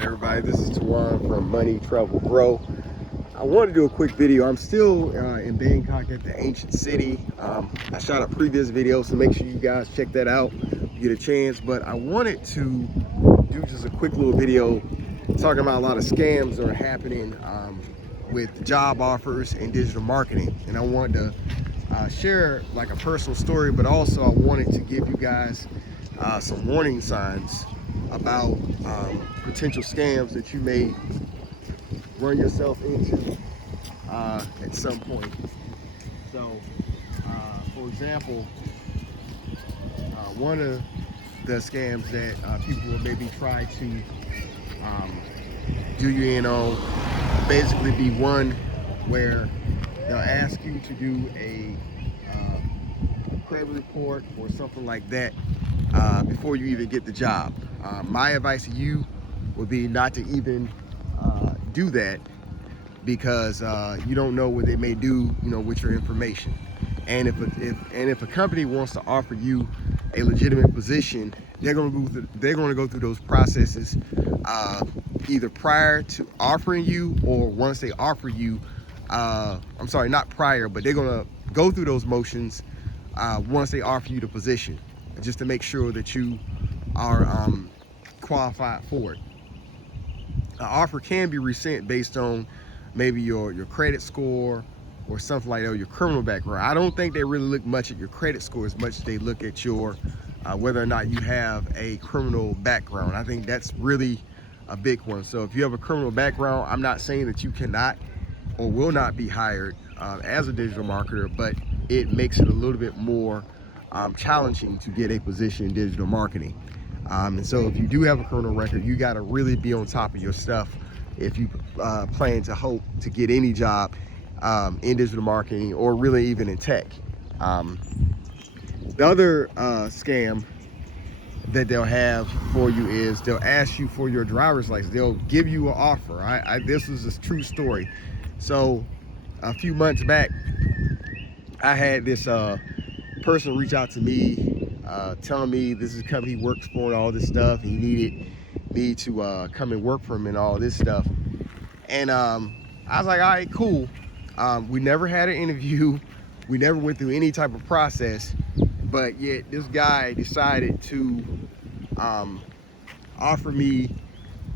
Alright everybody, this is Tawan from Money Travel Grow. I want to do a quick video. I'm still in Bangkok at the ancient city. I shot a previous video, so make sure you guys check that out if you get a chance. But I wanted to do just a quick little video talking about a lot of scams that are happening with job offers and digital marketing. And I wanted to share like a personal story, but also I wanted to give you guys some warning signs about potential scams that you may run yourself into at some point. So, for example, one of the scams that people will maybe try to do you in on basically be one where they'll ask you to do a credit report or something like that before you even get the job. My advice to you would be not to even do that, because you don't know what they may do, with your information. And if a company wants to offer you a legitimate position, they're going to go through those processes either prior to offering you, or once they offer you. I'm sorry, not prior, but they're going to go through those motions once they offer you the position, just to make sure that you are qualified for it. An offer can be resent based on maybe your credit score or something like that, or your criminal background. I don't think they really look much at your credit score as much as they look at your whether or not you have a criminal background. I think that's really a big one. So if you have a criminal background, I'm not saying that you cannot or will not be hired as a digital marketer, but it makes it a little bit more challenging to get a position in digital marketing. And so if you do have a criminal record, you got to really be on top of your stuff if you plan to hope to get any job in digital marketing, or really even in tech. The other scam that they'll have for you is they'll ask you for your driver's license. They'll give you an offer. This is a true story. So a few months back, I had this person reach out to me telling me this is a company he works for and all this stuff. He needed me to come and work for him and all this stuff. And I was like, all right, cool. We never had an interview. We never went through any type of process, but yet this guy decided to offer me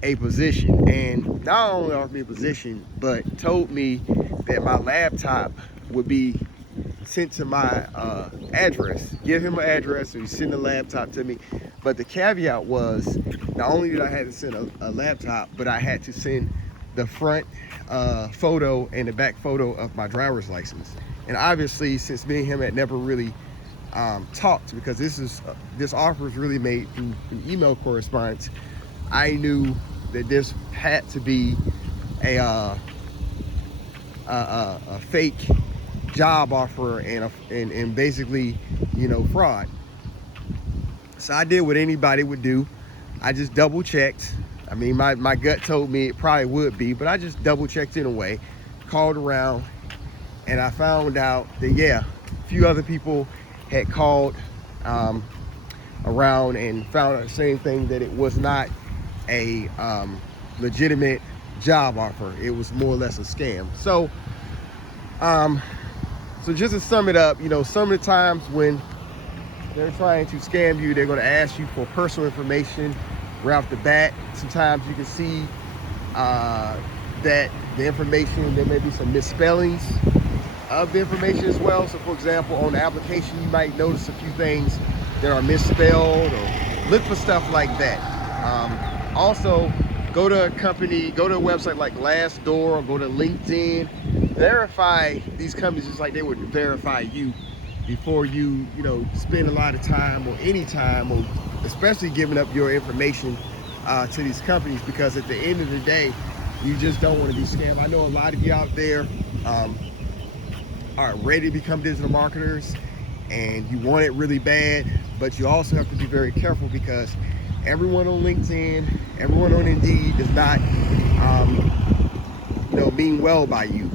a position. And not only offered me a position, but told me that my laptop would be sent to my address. Give him an address, so he sent the laptop to me. But the caveat was, not only did I have to send a laptop, but I had to send the front photo and the back photo of my driver's license. And obviously, since me and him had never really talked, because this offer is really made through email correspondence, I knew that this had to be a fake job offer and basically, fraud. So I did what anybody would do. I just double checked. I mean, my gut told me it probably would be, but I just double checked in a way, called around, and I found out that, yeah, a few other people had called around and found out the same thing, that it was not a legitimate job offer. It was more or less a scam. So just to sum it up, some of the times when they're trying to scam you, they're going to ask you for personal information right off the bat. Sometimes you can see that the information, there may be some misspellings of the information as well. So for example, on the application, you might notice a few things that are misspelled, or look for stuff like that. Also, go to a website like Glassdoor, or go to LinkedIn. Verify these companies just like they would verify you before you spend a lot of time or any time, or especially giving up your information to these companies, because at the end of the day, you just don't want to be scammed. I know a lot of you out there are ready to become digital marketers and you want it really bad, but you also have to be very careful, because everyone on LinkedIn, everyone on Indeed does not mean well by you.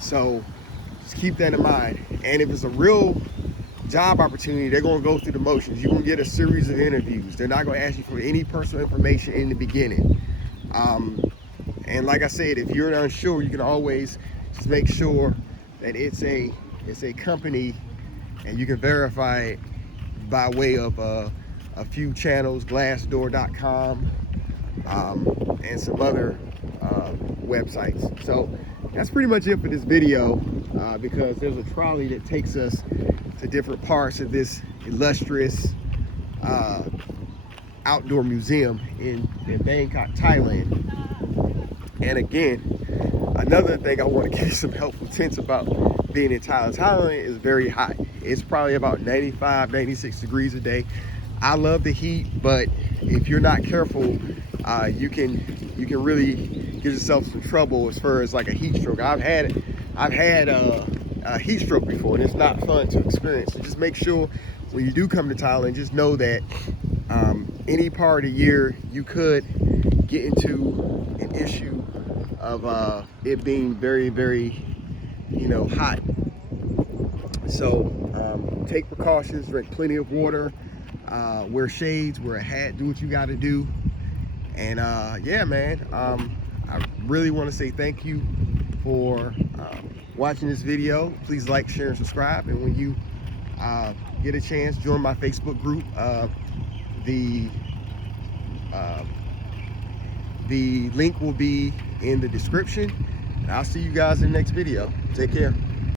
So just keep that in mind. And if it's a real job opportunity, they're going to go through the motions. You're going to get a series of interviews. They're not going to ask you for any personal information in the beginning. And like I said, if you're unsure, you can always just make sure that it's a company, and you can verify it by way of a few channels, glassdoor.com, and some other websites. So that's pretty much it for this video, because there's a trolley that takes us to different parts of this illustrious outdoor museum in Bangkok, Thailand. And again, another thing I want to give you some helpful hints about being in Thailand. Thailand is very hot. It's probably about 95, 96 degrees a day. I love the heat, but if you're not careful, you can really get yourself some trouble as far as like a heat stroke. I've had a heat stroke before, and it's not fun to experience. So just make sure when you do come to Thailand, just know that any part of the year you could get into an issue of it being very, very, hot. So take precautions, drink plenty of water, wear shades, wear a hat, do what you got to do. And yeah, man, I really want to say thank you for watching this video. Please like, share, and subscribe. And when you get a chance, join my Facebook group. The link will be in the description. And I'll see you guys in the next video. Take care.